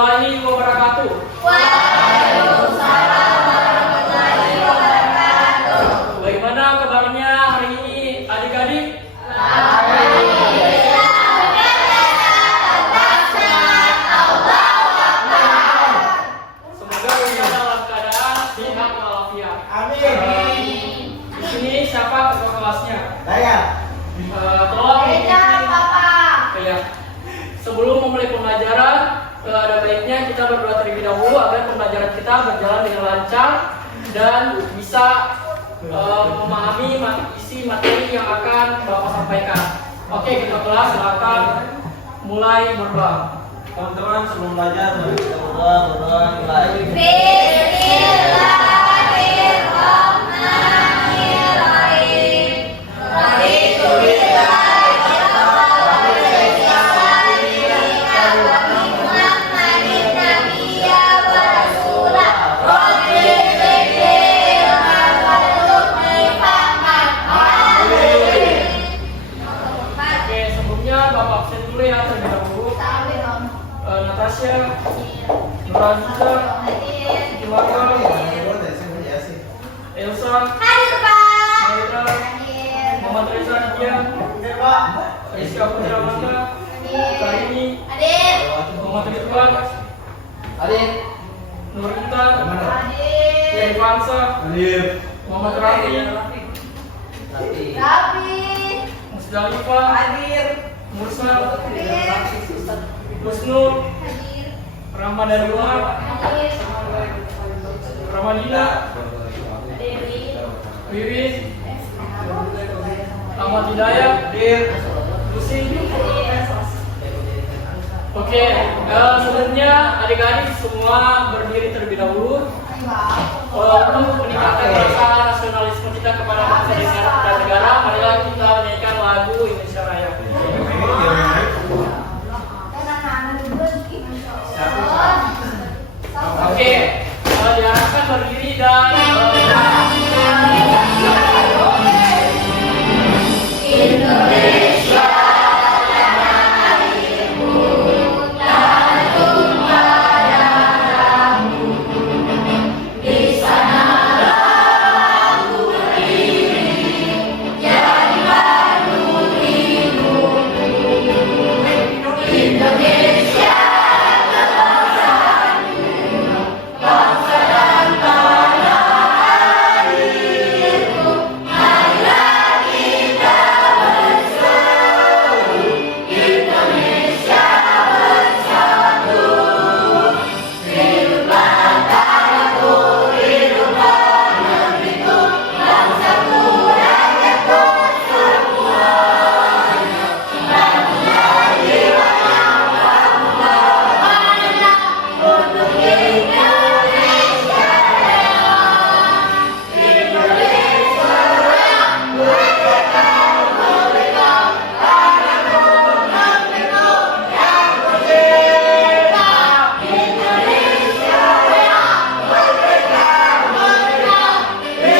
warahmatullahi wabarakatuh. Waalaikumsalam warahmatullahi wabarakatuh. Bagaimana kabarnya hari ini adik-adik? Alhamdulillah, tetap sehat. Allahu Akbar. Semoga kita dalam keadaan sehat walafiat. Amin. Di sini siapa ketua kelasnya? Saya. Tolong Beda, Papa. ya. Sebelum memulai pembelajaran, ada baiknya kita berdoa terlebih dahulu agar pembelajaran kita berjalan dengan lancar dan bisa memahami isi materi yang akan Bapak sampaikan. Oke, kita kelas silakan mulai berdoa. Teman-teman sebelum belajar mari kita berdoa mulai. Bismillahirrahmanirrahim. Raditu billahi rabban wa bi Muhammadin nabiyya wa rasulah. Rabbi zidni ilman warzuqni fahman. Amin. Oke, sebelumnya Bapak absen dulu ya terlebih dahulu. Natasha, Nurhaliza, Juwaka, Elsa, Hadir, Pak. Maira, Muhammad Reza Nadia, Rizka Putra Mata, Karini, Hadir. Muhammad Ridwan, Nur Intan, Hadir. Yeri Pansa, Muhammad Rafi, Rafi. Musdalifah, Hadir. Mursal, Hadir. Husnul, Hadir. Rahman dari Umar, Hadir. Ramadina, Dewi. Wiwin, Ahmad Hidayat, Lucy. Oke, sebenarnya adik-adik semua berdiri terlebih dahulu untuk meningkatkan rasa nasionalisme kita kepada bangsa dan negara. Marilah kita menyanyikan lagu Indonesia Raya. Oke, diharapkan berdiri dan Indonesia di sana aku berdiri jadi batu biru. Indonesia bangsa dan tanah airku, marilah kita bersatu. Indonesia bersatu, hiduplah tanahku, hiduplah negeriku, bangsaku, rakyatku semuanya. Bangunlah jiwa yang bangga untuk Indonesia Raya. Indonesia Raya, merdeka, merdeka, tanahku, negeriku yang merdeka. Indonesia Raya, merdeka, merdeka, hiduplah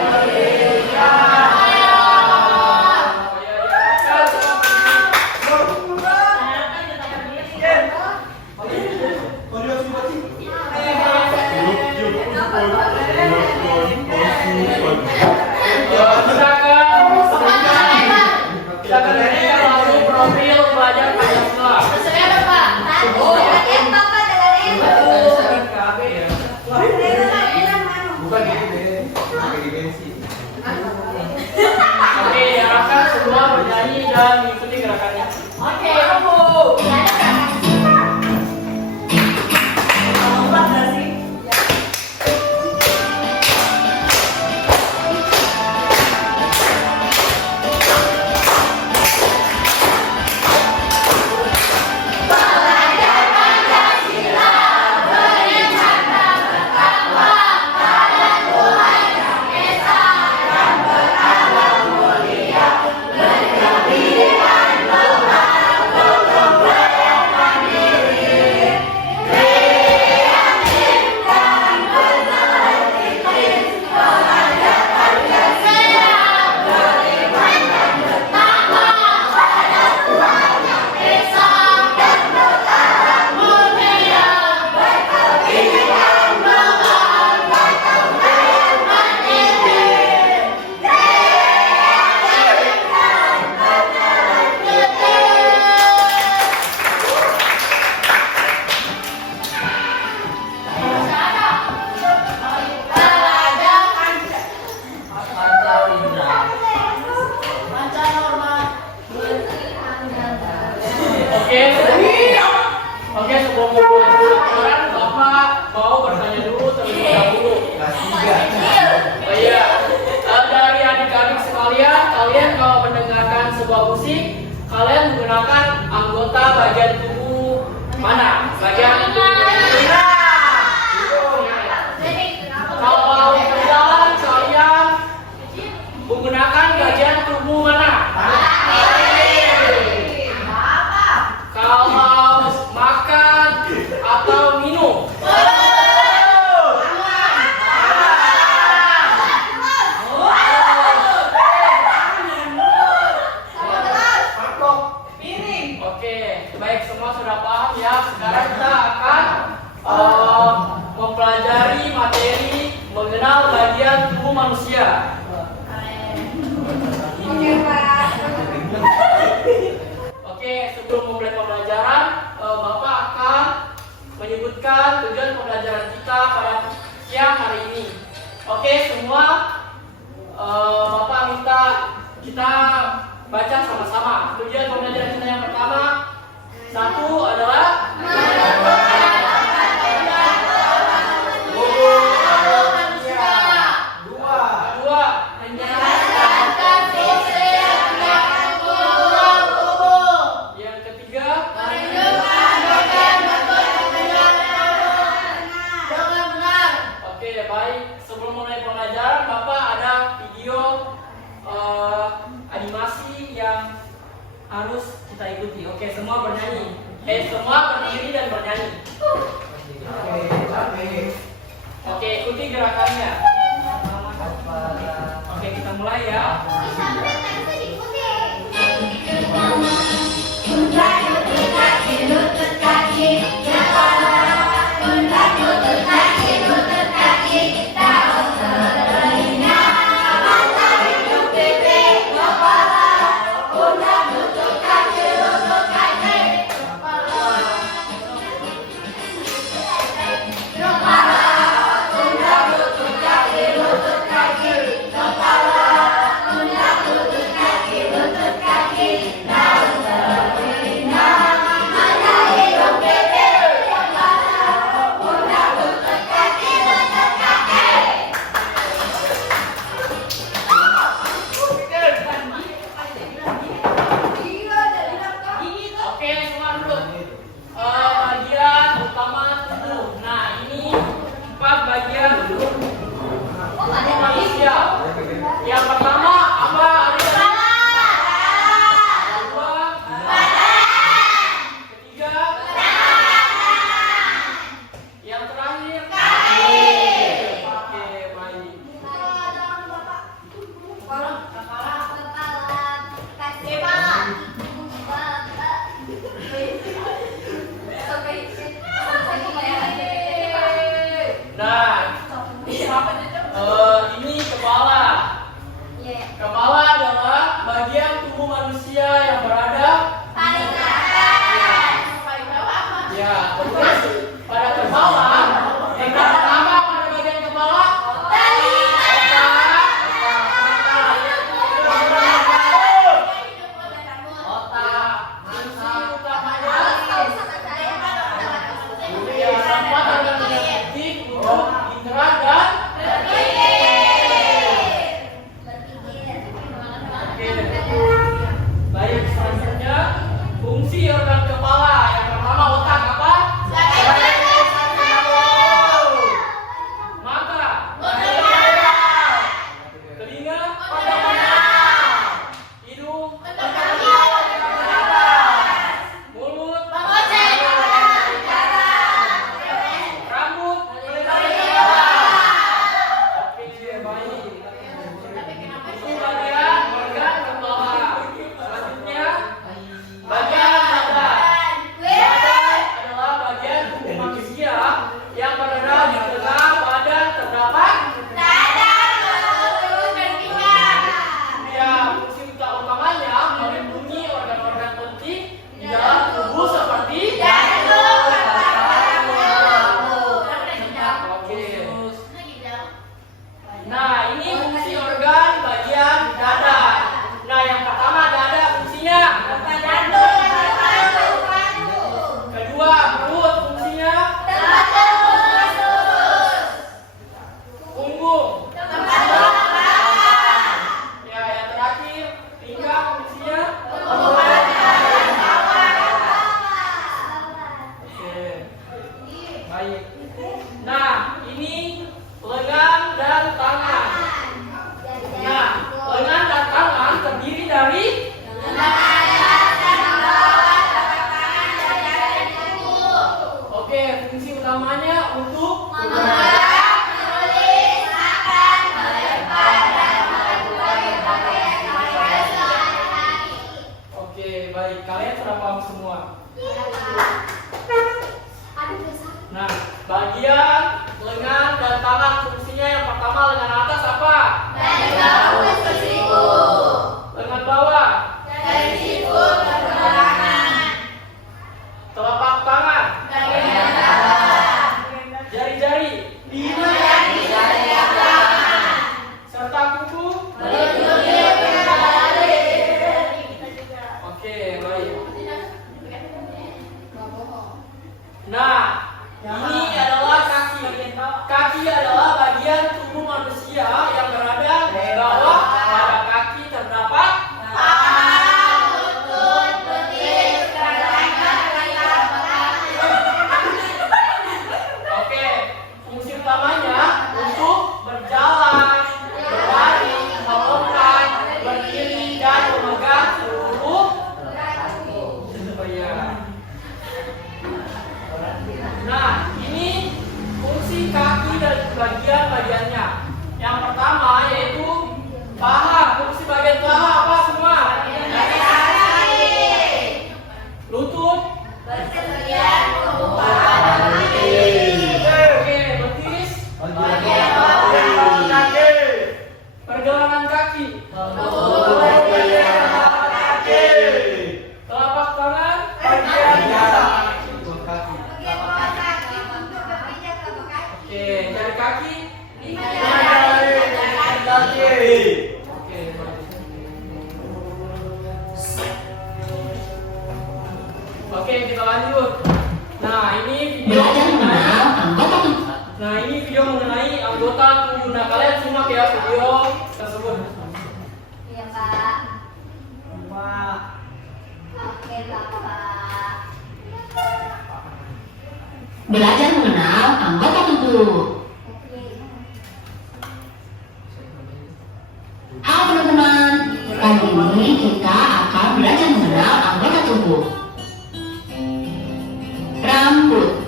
Indonesia kita akan menyanyikan lagu profil pelajar Pancasila. Oke, diharapkan semua bernyanyi dan mengikuti gerakannya. Oke, Bu. Pelajar Pancasila berencana bertakwa pada Tuhan Yang Esa dan beragam mulia, berdiri tubuh manusia. Oke, Pak. Oke, sebelum memulai pembelajaran, Bapak akan menyebutkan tujuan pembelajaran kita pada siang hari ini. Oke, semua Bapak minta kita baca sama-sama. Tujuan pembelajaran kita yang pertama, satu adalah dua yang ketiga. Oke, baik. Sebelum mulai pembelajaran, Bapak ada video animasi yang harus kita ikuti. Oke, semua bernyanyi. Semua berdiri dan bernyanyi. Oke, ikuti gerakannya. Oke, kita mulai ya. Oke, semua duduk. Bagian utama tubuh. Nah, ini 4 bagian tubuh manusia. Yang pertama apa? Kedua, ketiga, yang terakhir. Oke, baik. Nah, ini kepala. Kepala adalah bagian tubuh manusia yang berada ya, terus pada kepala. Yang pertama pada bagian kepala otak. Fungsi utamanya ya, tempat organ digestif, untuk indera dan baik. Selanjutnya fungsi organ kepala. Yang pertama otak apa? Mata, telinga, hidung, mulut, rambut. Oke, baik. Itu bagian organ kepala. Selanjutnya bagian dada. Dada adalah bagian tubuh manusia yang berada di tengah badan. Terdapat ya, fungsi utamanya melindungi organ-organ penting di dalam tubuh seperti Oke. Nah, ini fungsi organ bagian dada. Nah, yang pertama dada fungsinya. Kedua, perut fungsinya. Punggung. Ya, yang terakhir pinggang fungsinya. Oke. Baik. Nah, ini lengan dan tangan. Dari bahu ke siku. Lengan bawah. Dari siku ke belakang. Telapak tangan. Bagian bawah. Jari-jari. Dari belakang. Serta kuku. Berjulur kembali. Oke, baik. Nah, ini adalah kaki. Kaki adalah bagian tubuh manusia yang berada di bawah. Pada kaki terdapat Lutut, betis, kerangka, telapak. Oke, fungsi utamanya untuk berjalan, berlari, melompat, berdiri, dan memegang seluruh. Oh iya. Nah, ini fungsi kaki dan bagian-bagiannya. Yang pertama yaitu paha. Fungsi bagian paha apa semua? Lutut. Bersedia Oke, betis. Pergelangan kaki. Telapak tangan. Oke, jari kaki. Oke, oke, kita lanjut. Nah, ini video mengenai anggota tubuh. Nah, kalian simak ya video tersebut. Iya, Pak. Oke, Bapak. Belajar mengenal anggota tubuh. Halo teman-teman, kali ini kita akan belajar mengenal anggota tubuh. Rambut,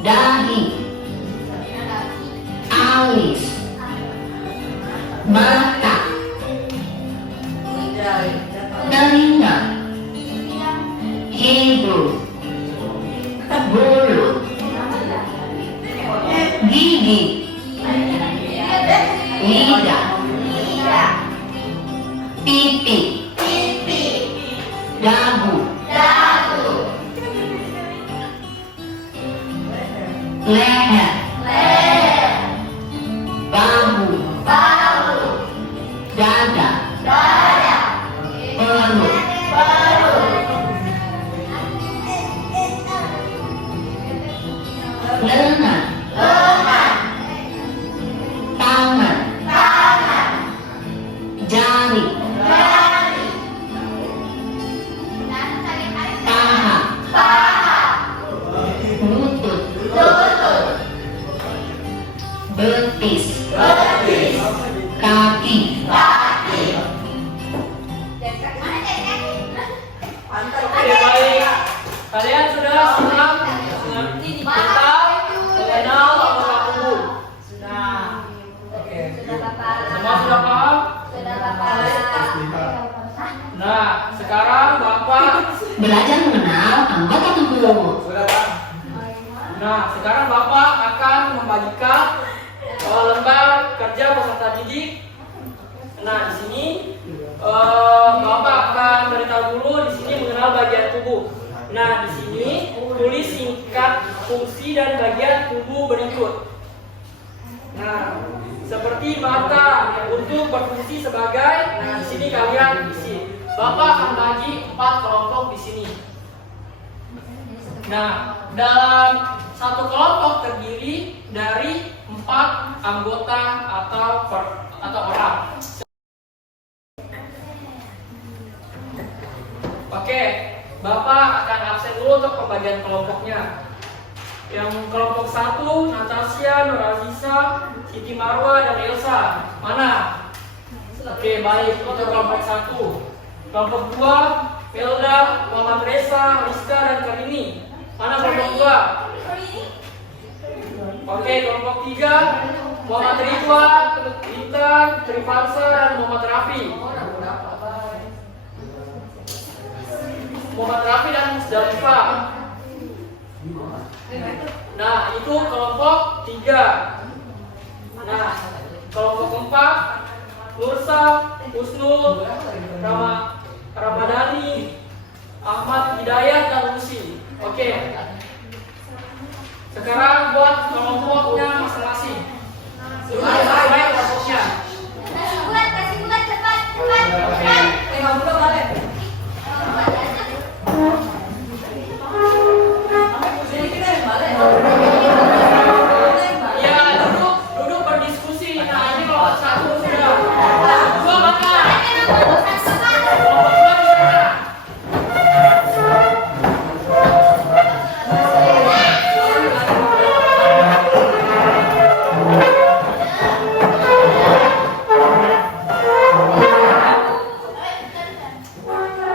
dahi, alis, mata, telinga, hidung, bulu, gigi, lidah, pipi, dagu, leher, bahu, dada, perut, lengan, tangan, jari, paha, lutut, betis, kaki, Oke, baik. Kalian sudah senang mengerti tentang mengenal anggota tubuh. Oke. Semua sudah paham? Nah, sekarang Bapak. belajar mengenal anggota tubuh. Nah, sekarang Bapak akan membagikan lembar kerja peserta didik. Nah, di sini Bapak akan beritahu dulu di sini mengenal bagian tubuh. Nah, di sini tulis singkat fungsi dan bagian tubuh berikut. Nah, seperti mata untuk berfungsi sebagai, nah di sini kalian isi. Bapak akan bagi 4 kelompok di sini. Nah, dalam satu kelompok terdiri dari 4 anggota atau orang. Oke, Bapak akan absen dulu untuk pembagian kelompoknya. Yang kelompok 1, Natasha, Nur Aziza, Siti Marwa, dan Elsa. Mana? Oke, baik. Untuk kelompok 1. Kelompok 2, Felda, Muhammad Reza, Rizka, dan Karini. Mana kelompok 2? Oke, kelompok 3, Muhammad Ridwan, Intan, Trifansa, dan Muhammad Rafi. Muhammad Rafi dan Musdalifah. Nah, itu kelompok 3. Nah, kelompok keempat, Nursaf, Husnul, Ramadhani, Ahmad Hidayat, dan Lucy. Oke. Sekarang buat kelompoknya masing-masing. Baik kelompoknya. Kasih bulat cepat, cepat, cepat. Ya, duduk berdiskusi. Nah, ini kelompok satu sudah. Dua mana? Kelompok dua di sana.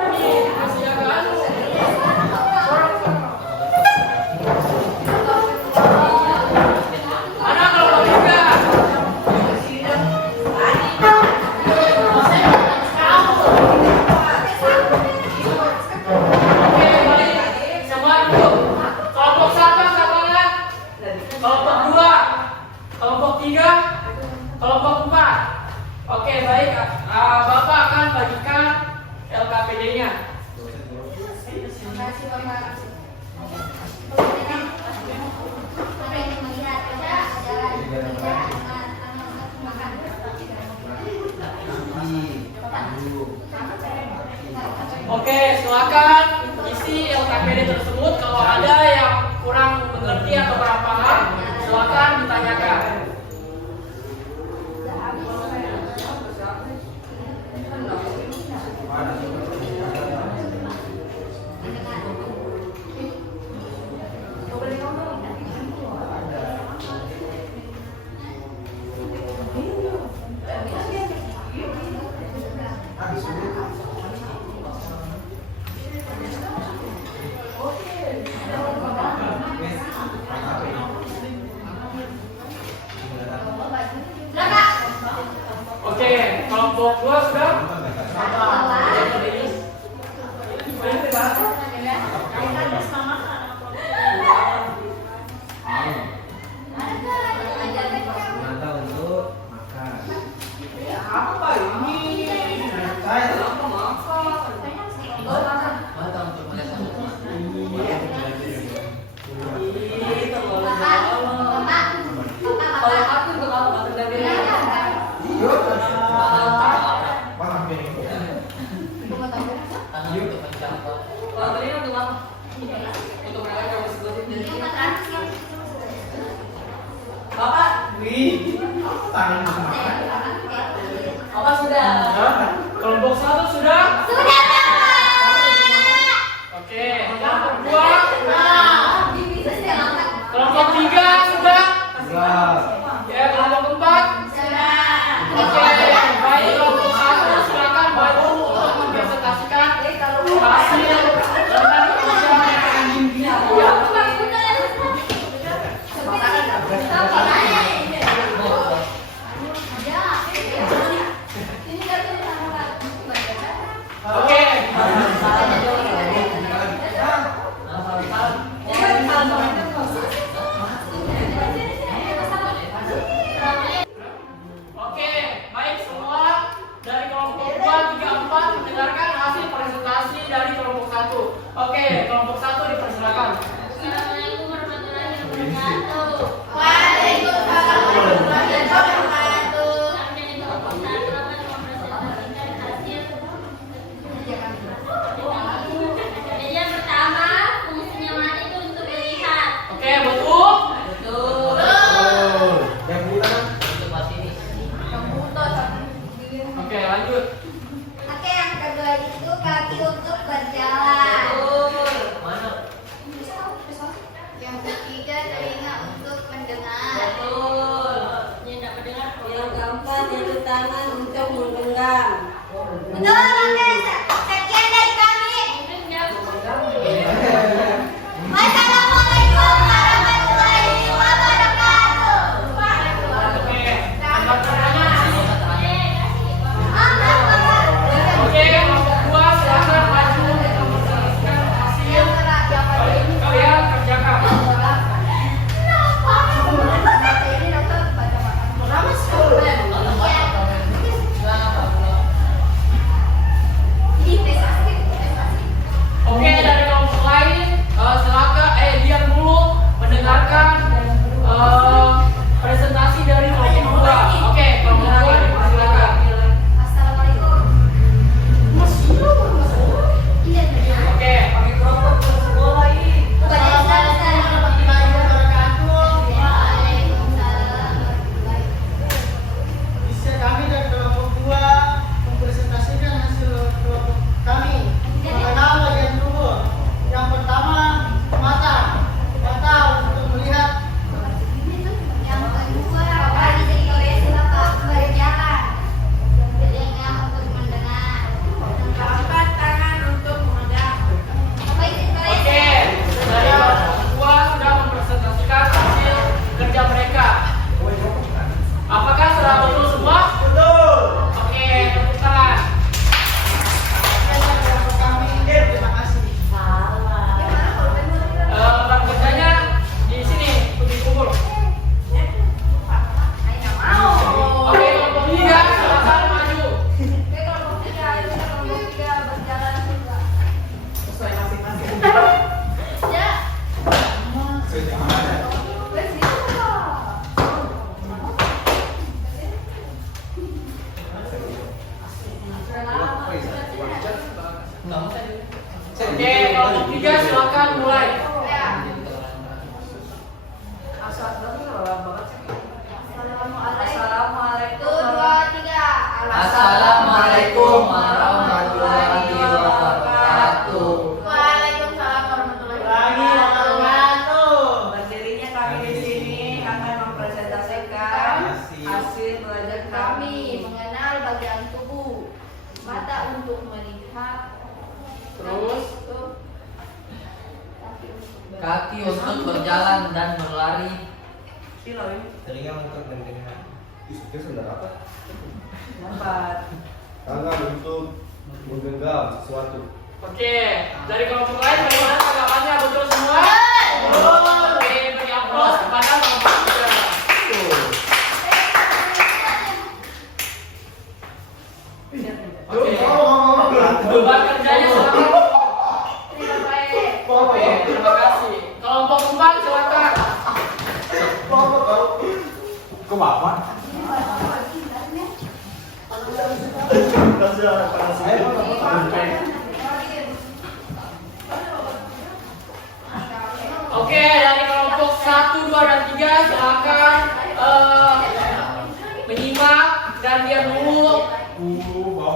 Ini masih agak anu. Mana kelompok tiga? Oke, baik. Semua duduk. Kelompok satu siapa? Kelompok dua, kelompok tiga, kelompok empat. Oke, baik. Bapak akan bagikan LKPD-nya. Kasih Bapak. Apa yang melihat ada Oke, silakan isi LKPD tersebut. Kalau ada yang kurang mengerti atau kurang paham, silakan ditanyakan. Oke, kelompok dua sudah? Mata untuk makan. Mata untuk melihat. Kelompok satu sudah? Sudah, Oke, kelompok dua? bisa selamat. Kelompok tiga sudah? Sudah. Ya, kelompok empat? Oke, baik. Kelompok satu silakan baru untuk mempresentasikan hasil tentang ujian yang Oke, belajar kami mengenal bagian tubuh. Mata untuk melihat. Terus Kaki untuk berjalan dan berlari. Telinga untuk mendengar. Itu sendal apa? Lambat. Tangan untuk menggenggam sesuatu. Oke, dari kelompok lain bagaimana tanggapannya? Betul semua? Oke, beri aplaus kepada kelompok 3. Oke, beban kerjanya silakan. Oke, terima kasih. Kelompok 4 silakan. Kok apa? Oke, dari kelompok 1, 2, dan 3 silakan menyimak dan diam dulu.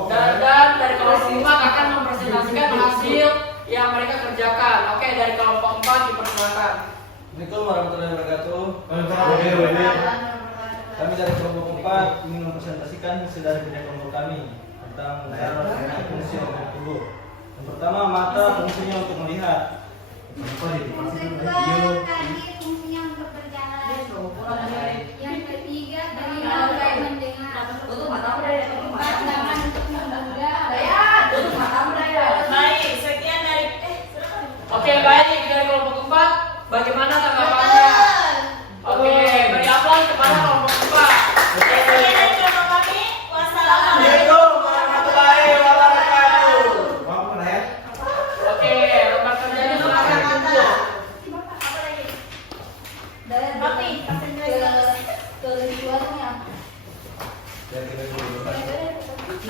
Dan dari kelompok 5 akan mempresentasikan hasil yang mereka kerjakan. Oke, dari kelompok 4 dipersilakan. Assalamualaikum warahmatullahi wabarakatuh. Kami dari kelompok 4 ingin mempresentasikan hasil dari kerja kelompok kami tentang fungsi organ tubuh. Yang pertama, mata fungsinya untuk melihat. Kaki fungsinya untuk berjalan. Yang ketiga telinga untuk mendengar. Empat tangan untuk menggenggam. Oke, baik, dari kelompok 4 bagaimana tanggapannya? Oke, beri aplaus kepada kelompok 4. Assalamualaikum warahmatullahi wabarakatuh. Oke, lembar kerjanya silakan kumpul.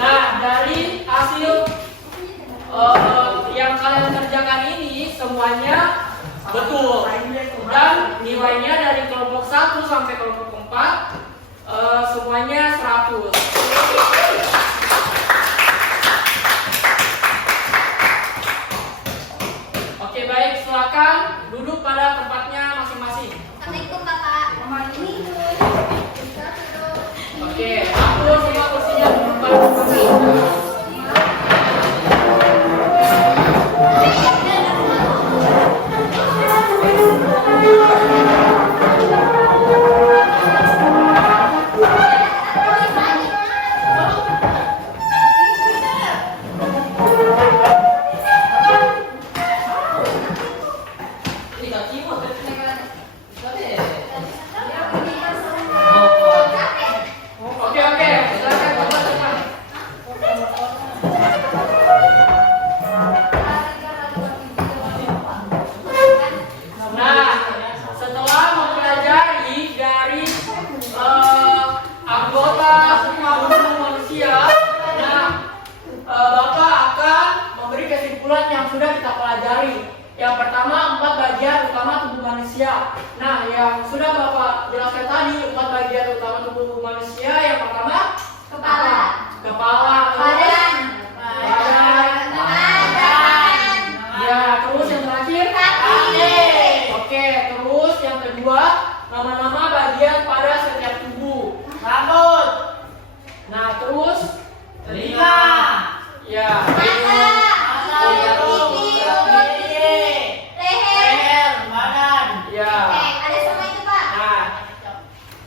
Nah, dari hasil yang kalian kerjakan ini semuanya betul. Dan nilainya dari kelompok 1 sampai kelompok 4 semuanya 100. Oke, baik, silakan duduk pada tempatnya masing-masing. Assalamualaikum Bapak. Oke, atur semua kursinya duduk pada tempatnya. Oke, silakan teman-teman. Nah, setelah mempelajari dari anggota tubuh manusia, nah Bapak akan memberi kesimpulan yang sudah kita pelajari. Yang pertama, 4 bagian utama tubuh manusia. Nah, yang sudah Bapak jelaskan tadi, 4 bagian utama tubuh manusia. Yang pertama, Kepala. Kepala. Badan. Ya, terus yang terakhir, Kaki. Oke, terus yang kedua, nama-nama bagian pada setiap tubuh. Rambut. Nah, terus Telinga. ya. Leher. Badan. Ya. Ada semua itu Pak. Nah,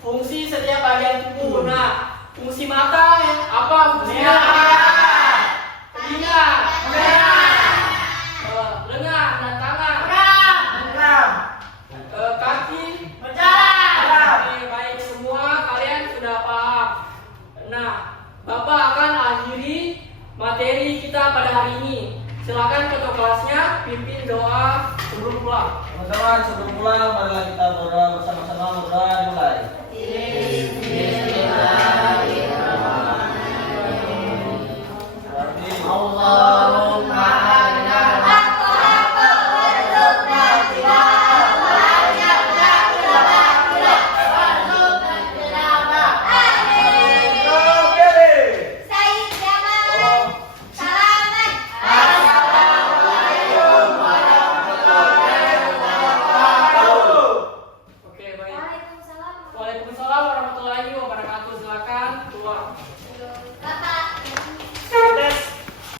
fungsi setiap bagian tubuh. Nah, fungsi mata apa fungsinya? Telinga, lengan dan tangan. Kaki, oke, baik semua kalian sudah paham. Nah, Bapak akan akhiri materi kita pada hari ini. Silakan ketua kelasnya pimpin doa sebelum pulang. Teman-teman, sebelum pulang, marilah kita berdoa bersama-sama. Berdoa dimulai.